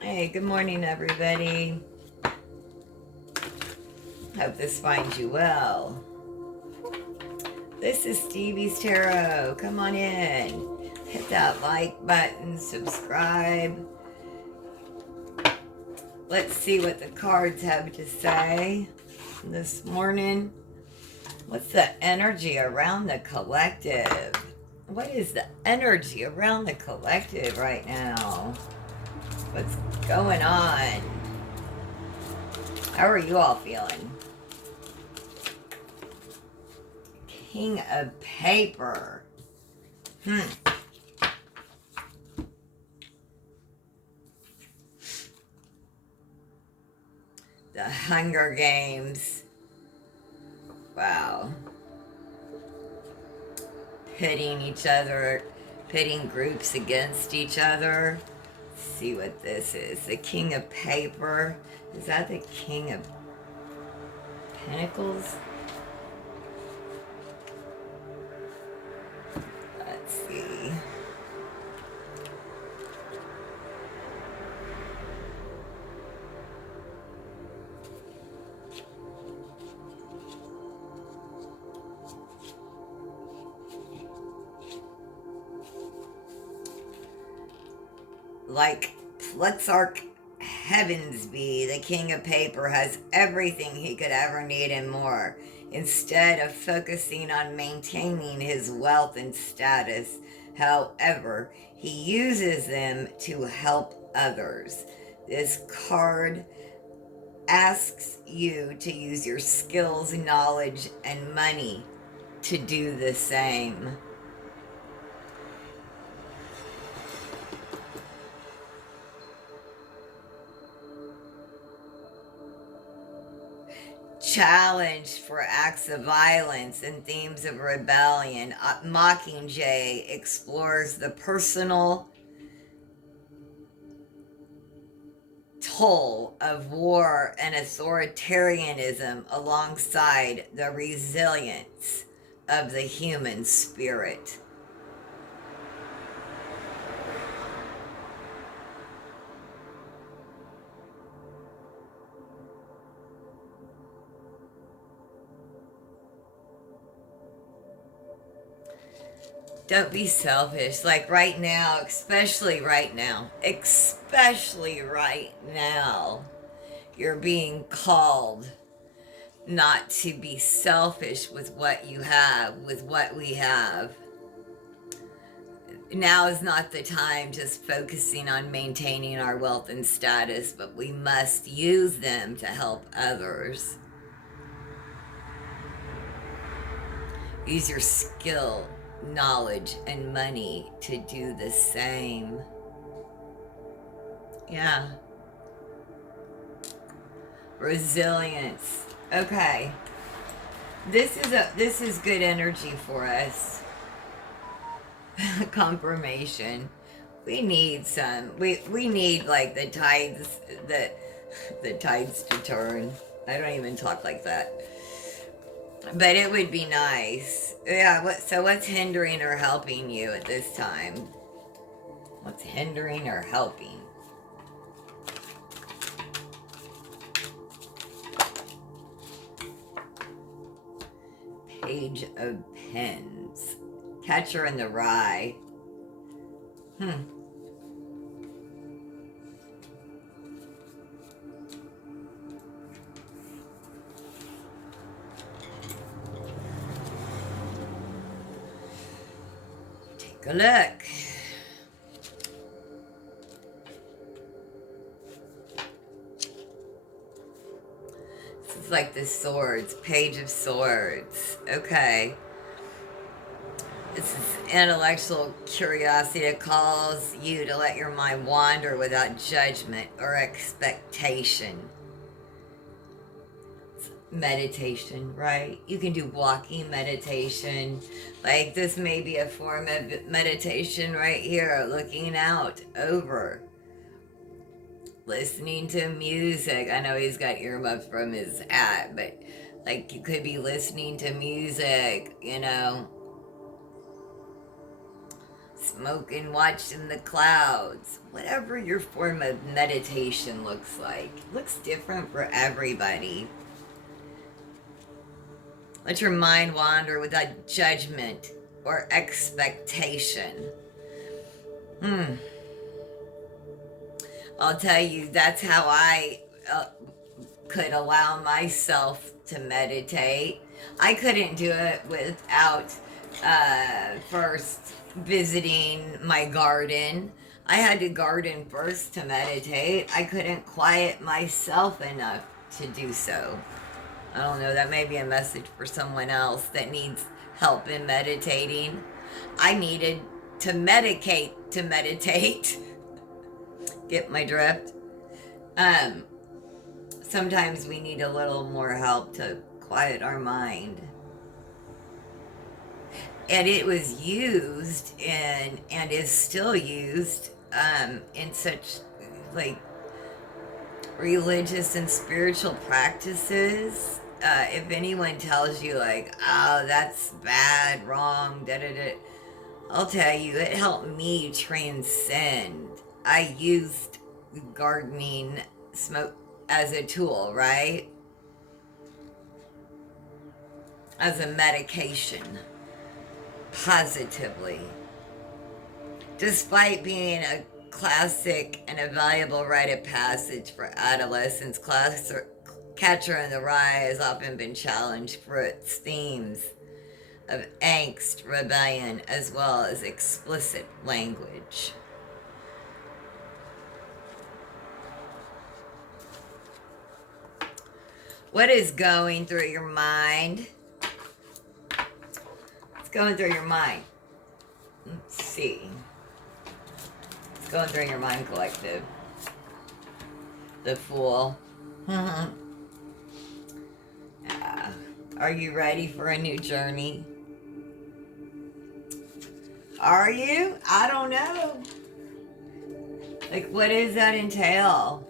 Hey, good morning, everybody. Hope this finds you well. This is Stevie's Tarot. Come on in. Hit that like button, subscribe. Let's see what the cards have to say this morning. What's the energy around the collective? What is the energy around the collective right now? What's going on? How are you all feeling? King of Paper. The Hunger Games. Wow. Pitting groups against each other. Let's see what this is. The King of Paper. Is that the King of Pentacles? Let's see. Like Plutarch Heavensby, the King of Paper has everything he could ever need and more. Instead of focusing on maintaining his wealth and status, however, he uses them to help others. This card asks you to use your skills, knowledge, and money to do the same. Challenge for acts of violence and themes of rebellion. Mockingjay explores the personal toll of war and authoritarianism alongside the resilience of the human spirit. Don't be selfish. Like right now, especially right now, you're being called not to be selfish with what you have, with what we have. Now is not the time just focusing on maintaining our wealth and status, but we must use them to help others. Use your skill, knowledge, and money to do the same. Yeah. Resilience. Okay. This is good energy for us. Confirmation. We need some. We need like the tides to turn. I don't even talk like that. But it would be nice. Yeah, so what's hindering or helping you at this time? What's hindering or helping? Page of Pens. Catcher in the Rye. Take a look. This is like the Swords, Page of Swords. Okay. This is intellectual curiosity that calls you to let your mind wander without judgment or expectation. It's meditation, right? You can do walking meditation. Like this may be a form of meditation right here, looking out over, listening to music. I know he's got earmuffs from his hat, but like you could be listening to music, smoking, watching the clouds. Whatever your form of meditation looks like. It looks different for everybody. Let your mind wander without judgment or expectation. I'll tell you, that's how I could allow myself to meditate. I couldn't do it without first visiting my garden. I had to garden first to meditate. I couldn't quiet myself enough to do so. I don't know, that may be a message for someone else that needs help in meditating. I needed to medicate to meditate. Get my drift? Sometimes we need a little more help to quiet our mind. And it was used and is still used in such like religious and spiritual practices. If anyone tells you like, oh, that's bad, wrong, da da da, I'll tell you, it helped me transcend. I used gardening smoke as a tool, right? As a medication, positively. Despite being a classic and a valuable rite of passage for adolescents, Catcher in the Rye has often been challenged for its themes of angst, rebellion, as well as explicit language. What is going through your mind? It's going through your mind. Let's see. It's going through your mind, collective. The Fool. Are you ready for a new journey? Are you? I don't know. Like, what does that entail?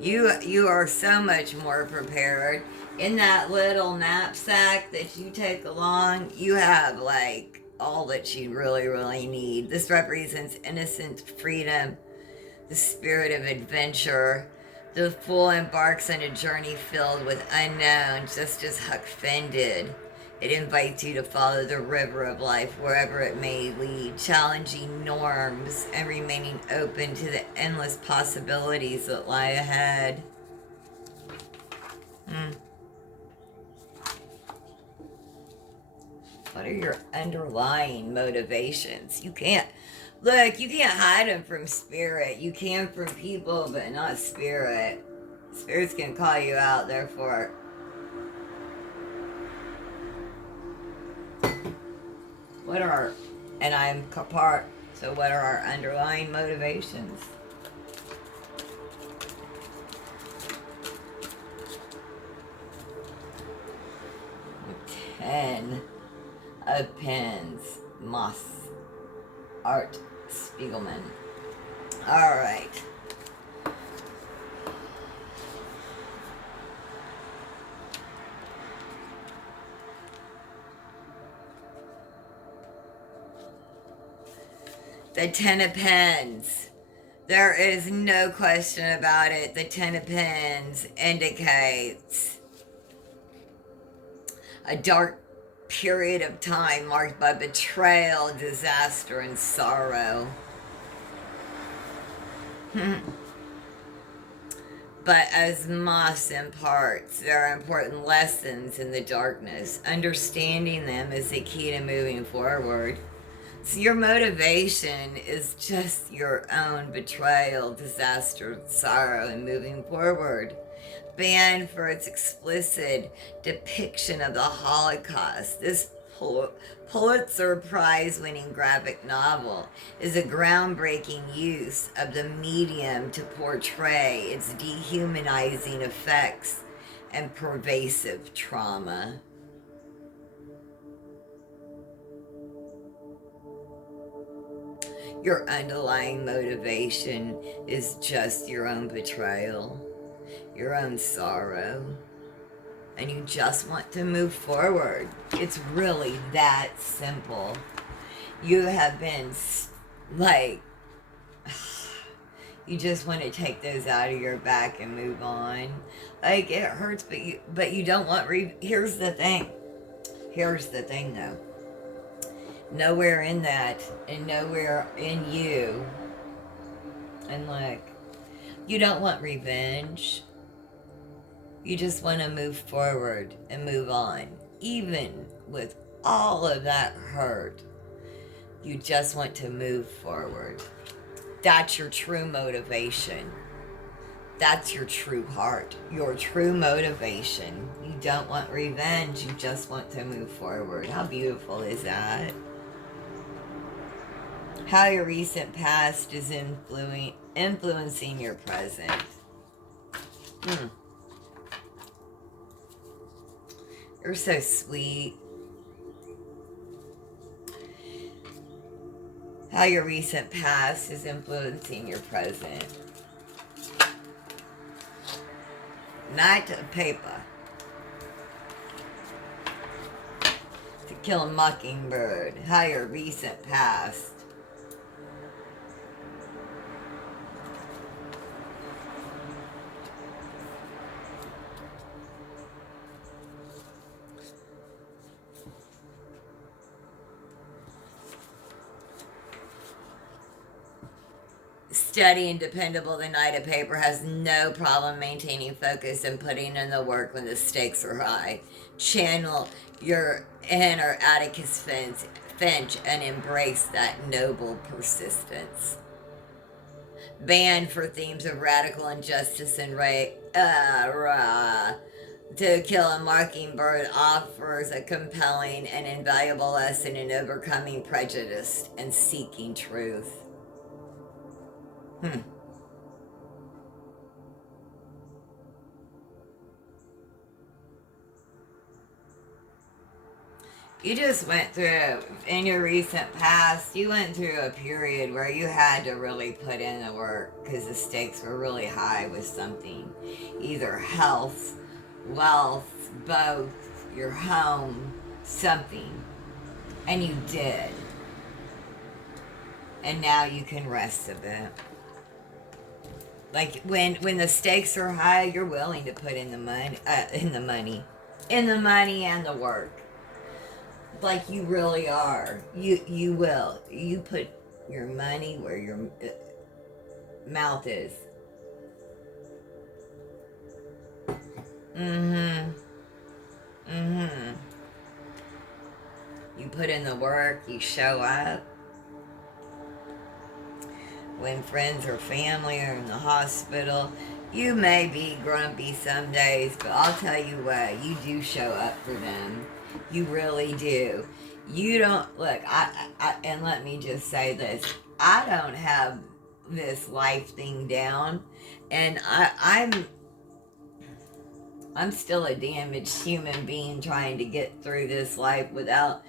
You are so much more prepared. In that little knapsack that you take along, you have like all that you really, really need. This represents innocent freedom, the spirit of adventure. The Fool embarks on a journey filled with unknown, just as Huck Finn did. It invites you to follow the river of life wherever it may lead, challenging norms and remaining open to the endless possibilities that lie ahead. What are your underlying motivations? You can't hide them from spirit. You can from people, but not spirit. Spirit's gonna call you out, therefore. And I'm part, so what are our underlying motivations? Ten of Pens, Moss, Art Spiegelman. All right. The Ten of Pens. There is no question about it. The Ten of Pens indicates a dark period of time marked by betrayal, disaster, and sorrow. But as Moss imparts, there are important lessons in the darkness. Understanding them is the key to moving forward. So your motivation is just your own betrayal, disaster, sorrow, and moving forward. Banned for its explicit depiction of the Holocaust, this Pulitzer Prize-winning graphic novel is a groundbreaking use of the medium to portray its dehumanizing effects and pervasive trauma. Your underlying motivation is just your own betrayal. your own sorrow, and you just want to move forward. It's really that simple. You have been like, you just want to take those out of your back and move on. Like, it hurts, but you don't want here's the thing. Here's the thing though. Nowhere in that and nowhere in you, and look, you don't want revenge. You just want to move forward and move on. Even with all of that hurt, you just want to move forward. That's your true motivation. That's your true heart, your true motivation. You don't want revenge, you just want to move forward. How beautiful is that? How your recent past is influencing your present. You're so sweet. How your recent past is influencing your present. Knight of paper. To kill a mockingbird. How your recent past. Steady and dependable, the Knight of Paper has no problem maintaining focus and putting in the work when the stakes are high. Channel your inner Atticus Finch and embrace that noble persistence. Banned for themes of radical injustice and rape. To Kill a Mockingbird offers a compelling and invaluable lesson in overcoming prejudice and seeking truth. You just went through, in your recent past, you went through a period where you had to really put in the work because the stakes were really high with something. Either health, wealth, both, your home, something. And you did. And now you can rest a bit. Like when the stakes are high, you're willing to put in the money, and the work. Like you really are. You will. You put your money where your mouth is. You put in the work. You show up. When friends or family are in the hospital, you may be grumpy some days, but I'll tell you what, you do show up for them. You really do. You don't, look, and let me just say this, I don't have this life thing down, and I'm still a damaged human being trying to get through this life without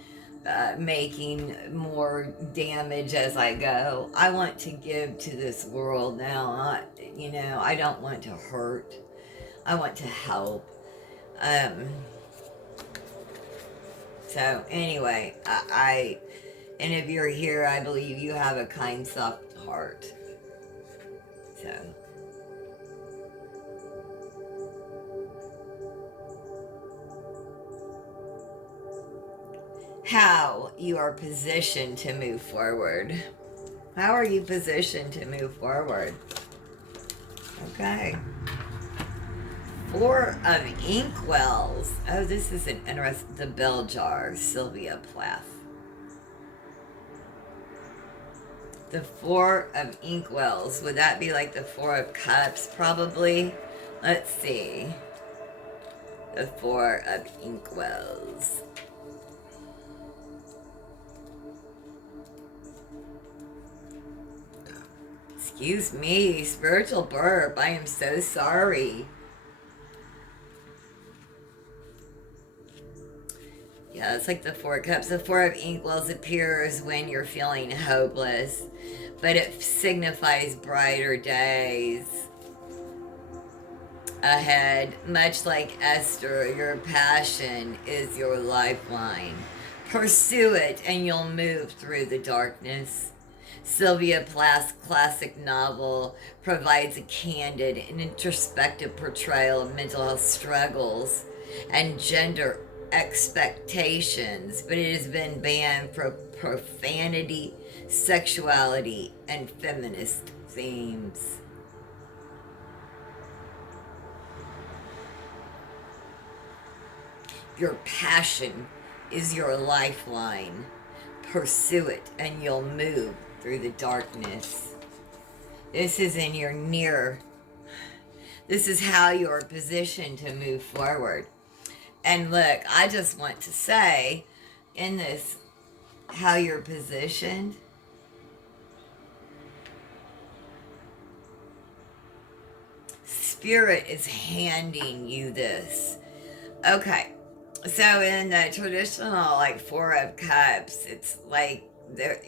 making more damage as I go. I want to give to this world now. I don't want to hurt. I want to help. So anyway, and if you're here, I believe you have a kind, soft heart. So. How you are positioned to move forward. How are you positioned to move forward? Okay. 4 of Inkwells. Oh, this is an interesting. The Bell Jar, Sylvia Plath. The 4 of Inkwells. Would that be like the 4 of Cups? Probably. Let's see. The 4 of Inkwells. Excuse me, spiritual burp. I am so sorry. Yeah, it's like the 4 of Cups. The 4 of Inkwells appears when you're feeling hopeless, but it signifies brighter days. ahead. Much like Esther, your passion is your lifeline. Pursue it and you'll move through the darkness. Sylvia Plath's classic novel provides a candid and introspective portrayal of mental health struggles and gender expectations, but it has been banned for profanity, sexuality, and feminist themes. Your passion is your lifeline. Pursue it and you'll move through the darkness. This is in your near. This is how you're positioned to move forward. And look, I just want to say in this, how you're positioned, Spirit is handing you this. Okay, so in the traditional like Four of Cups, it's like there,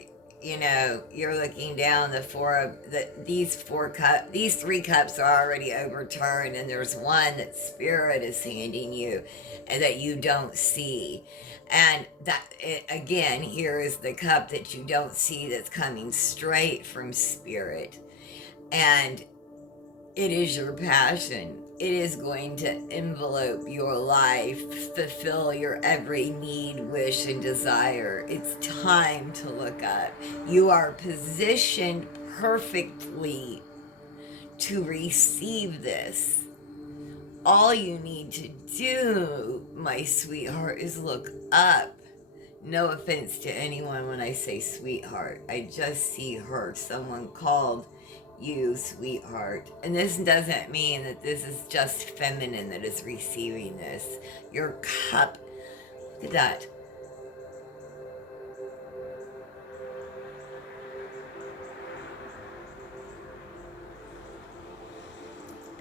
you're looking down the these three cups are already overturned, and there's one that Spirit is handing you, and that you don't see. And again, here is the cup that you don't see that's coming straight from Spirit, and it is your passion. It is going to envelope your life, fulfill your every need, wish, and desire. It's time to look up. You are positioned perfectly to receive this. All you need to do, my sweetheart, is look up. No offense to anyone when I say sweetheart. I just see her. Someone called you sweetheart. And this doesn't mean that this is just feminine that is receiving this. Your cup, look at that.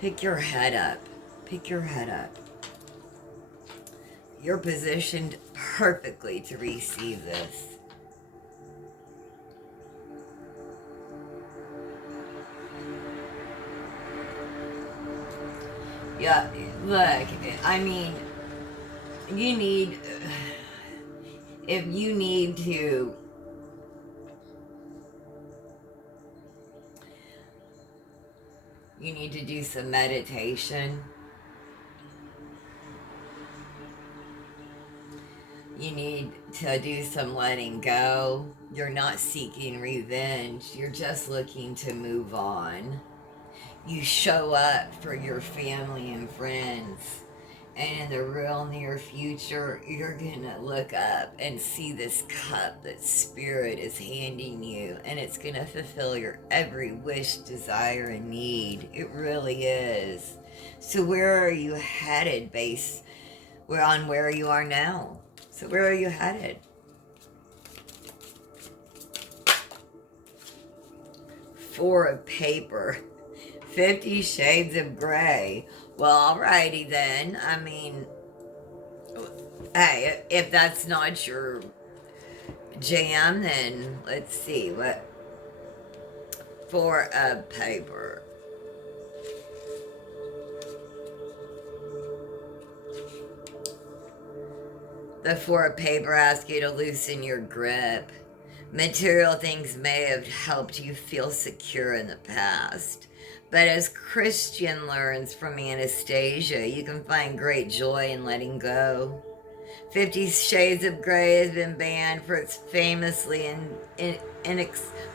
Pick your head up. Pick your head up. You're positioned perfectly to receive this. Yeah, look, I mean, you need, if you need to, you need to do some meditation. You need to do some letting go. You're not seeking revenge. You're just looking to move on. You show up for your family and friends. And in the real near future, you're going to look up and see this cup that Spirit is handing you. And it's going to fulfill your every wish, desire, and need. It really is. So where are you headed based on where you are now? So where are you headed? Four of Paper. 50 Shades of Gray. Well, alrighty then. I mean, hey, if that's not your jam, then let's see what. Four of Paper. The Four of Paper asks you to loosen your grip. Material things may have helped you feel secure in the past. But as Christian learns from Anastasia, you can find great joy in letting go. 50 Shades of Grey has been banned for its famously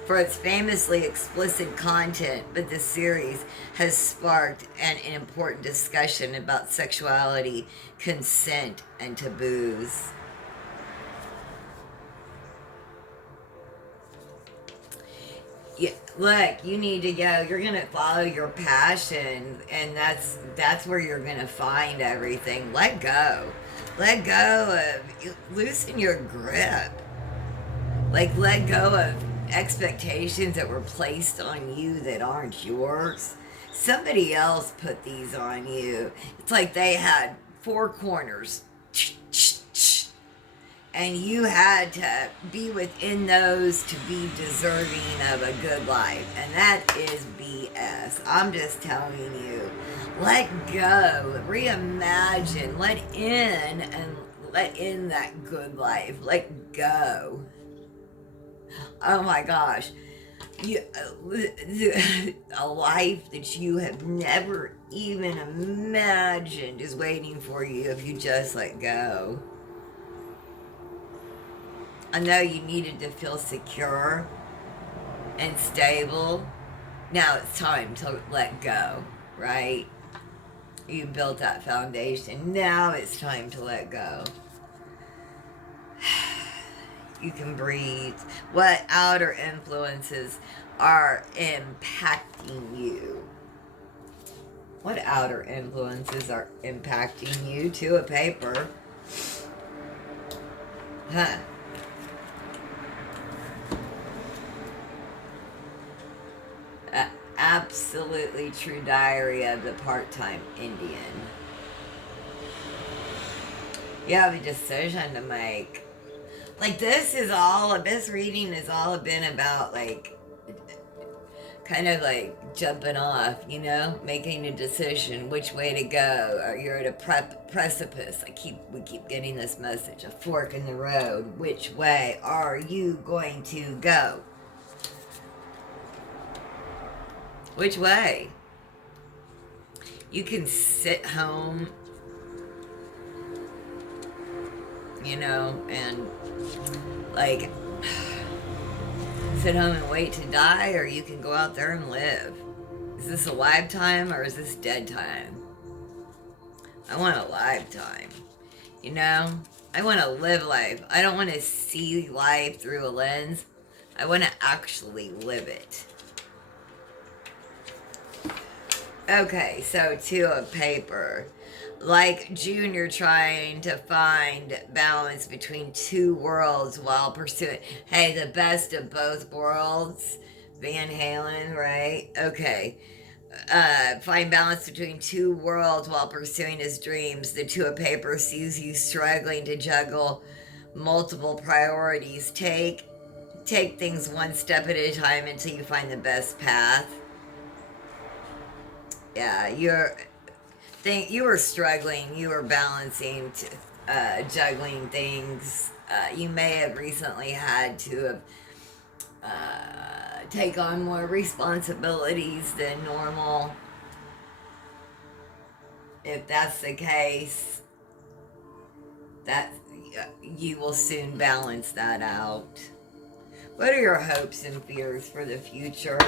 for its famously explicit content, but the series has sparked an important discussion about sexuality, consent, and taboos. Look, you need to go. You're gonna follow your passion, and that's where you're gonna find everything. Let go. Let go of, loosen your grip. Like, let go of expectations that were placed on you that aren't yours. Somebody else put these on you. It's like they had four corners. And you had to be within those to be deserving of a good life. And that is BS. I'm just telling you. Let go. Reimagine. Let in that good life. Let go. Oh my gosh. You, a life that you have never even imagined is waiting for you if you just let go. I know you needed to feel secure and stable. Now it's time to let go, right? You built that foundation. Now it's time to let go. You can breathe. What outer influences are impacting you? What outer influences are impacting you? To a paper. Huh. Absolutely true diary of the part-time Indian. You have a decision to make. Like this reading has all been about like kind of like jumping off, making a decision which way to go. Or you're at a precipice. We keep getting this message, a fork in the road. Which way are you going to go? Which way? You can sit home, and like sit home and wait to die, or you can go out there and live. Is this a lifetime or is this dead time? I want a lifetime. I want to live life. I don't want to see life through a lens. I want to actually live it. Okay, so to a paper. Like Junior trying to find balance between two worlds while pursuing, hey, the best of both worlds. Van Halen, right? Okay. Find balance between two worlds while pursuing his dreams. The two of paper sees you struggling to juggle multiple priorities. Take things one step at a time until you find the best path. Yeah, you were struggling. You were balancing, juggling things. You may have recently had to take on more responsibilities than normal. If that's the case, that you will soon balance that out. What are your hopes and fears for the future?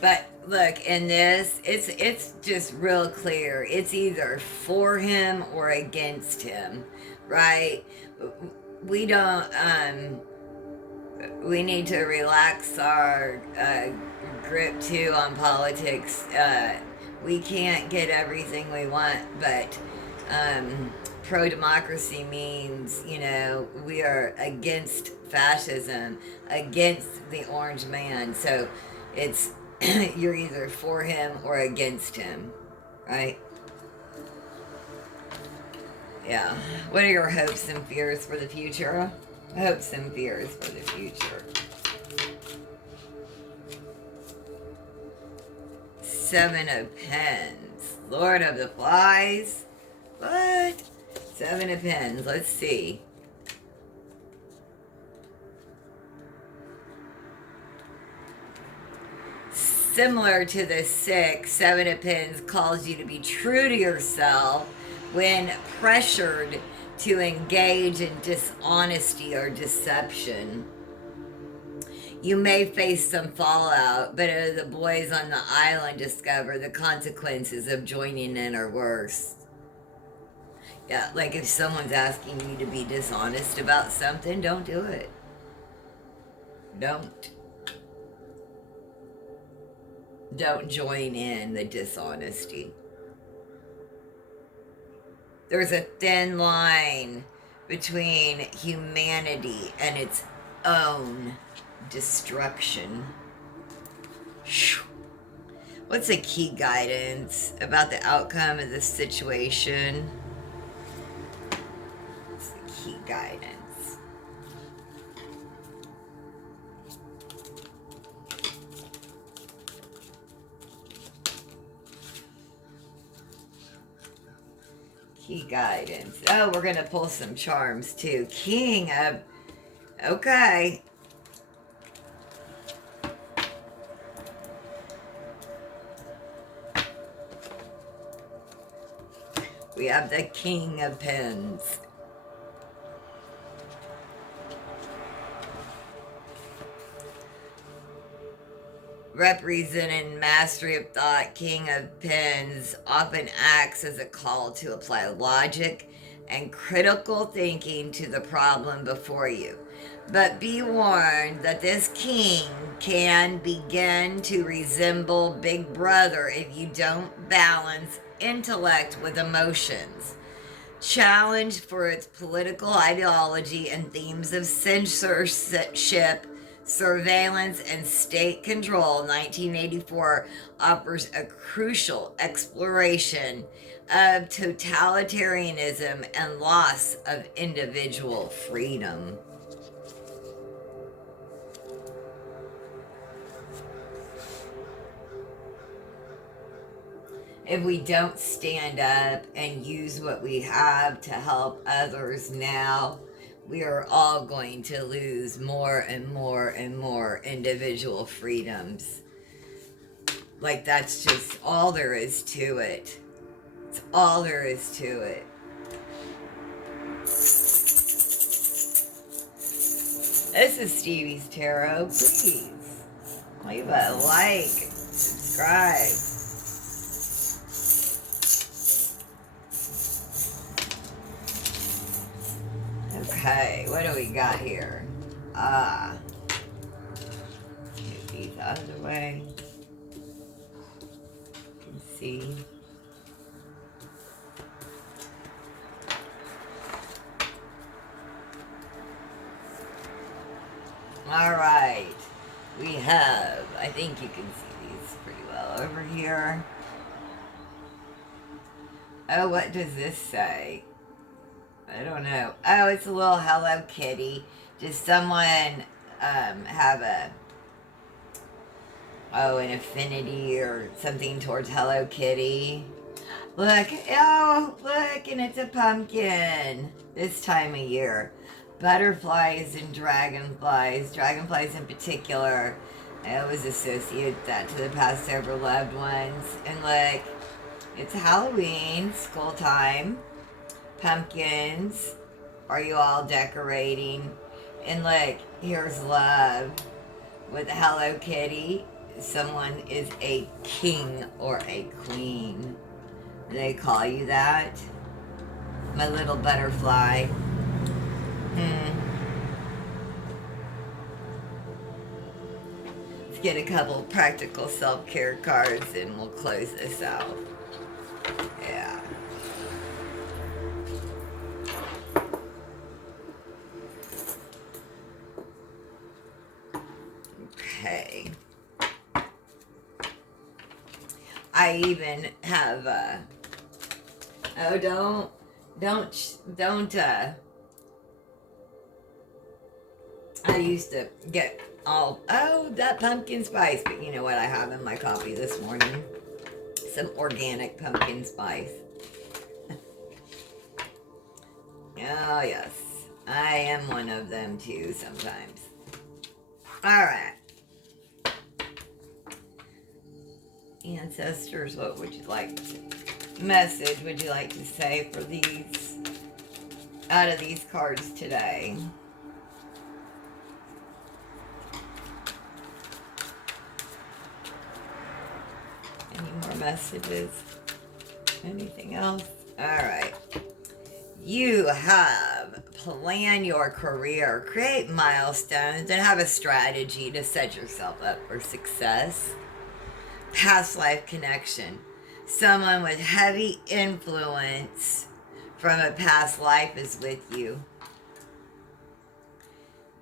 But look, in this, it's just real clear. It's either for him or against him, right? We don't. We need to relax our grip too on politics. We can't get everything we want, but pro-democracy means, we are against fascism, against the orange man. So it's you're either for him or against him, right? Yeah. What are your hopes and fears for the future? Hopes and fears for the future. 7 of Pens. Lord of the Flies. What? 7 of Pens. Let's see. Similar to the 6, 7 of Pens calls you to be true to yourself when pressured to engage in dishonesty or deception. You may face some fallout, but the boys on the island discover the consequences of joining in are worse. Yeah, like if someone's asking you to be dishonest about something, don't do it. Don't join in the dishonesty. There's a thin line between humanity and its own destruction. What's the key guidance about the outcome of this situation? What's the key guidance? Key guidance. Oh, we're going to pull some charms too. King of... Okay. We have the King of Pens. Representing mastery of thought, King of Pens often acts as a call to apply logic and critical thinking to the problem before you. But be warned that this king can begin to resemble Big Brother if you don't balance intellect with emotions. Challenged for its political ideology and themes of censorship, surveillance, and state control, 1984 offers a crucial exploration of totalitarianism and loss of individual freedom. If we don't stand up and use what we have to help others now, we are all going to lose more and more and more individual freedoms. Like, that's just all there is to it. It's all there is to it. This is Stevie's Tarot. Please leave a like, subscribe. Okay, what do we got here? Get these out of the way. You can see. Alright, we have, I think you can see these pretty well over here. Oh, what does this say? I don't know. Oh, it's a little Hello Kitty. Does someone have an affinity or something towards Hello Kitty? Look, look, and it's a pumpkin this time of year. Butterflies and dragonflies in particular. I always associate that to the past several loved ones. And look, it's Halloween, school time. Pumpkins. Are you all decorating? And look, here's love with Hello Kitty. Someone is a king or a queen. They call you that? My little butterfly. Let's get a couple practical self-care cards and we'll close this out. Yeah. Okay. I even have oh, don't I used to get all that pumpkin spice, but you know what I have in my coffee this morning? Some organic pumpkin spice. Oh yes, I am one of them too sometimes. Alright. Ancestors, what would you like to message would you like to say for these out of these cards today? Any more messages? Anything else? Alright. You have plan your career, create milestones, and have a strategy to set yourself up for success. Past life connection. Someone with heavy influence from a past life is with you.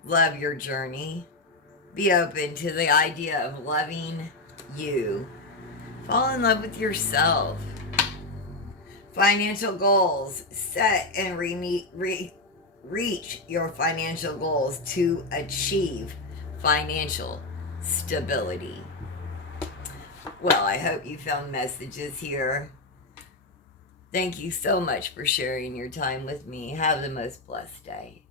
Love your journey. Be open to the idea of loving you. Fall in love with yourself. Financial goals. Set and reach your financial goals to achieve financial stability. Well, I hope you found messages here. Thank you so much for sharing your time with me. Have the most blessed day.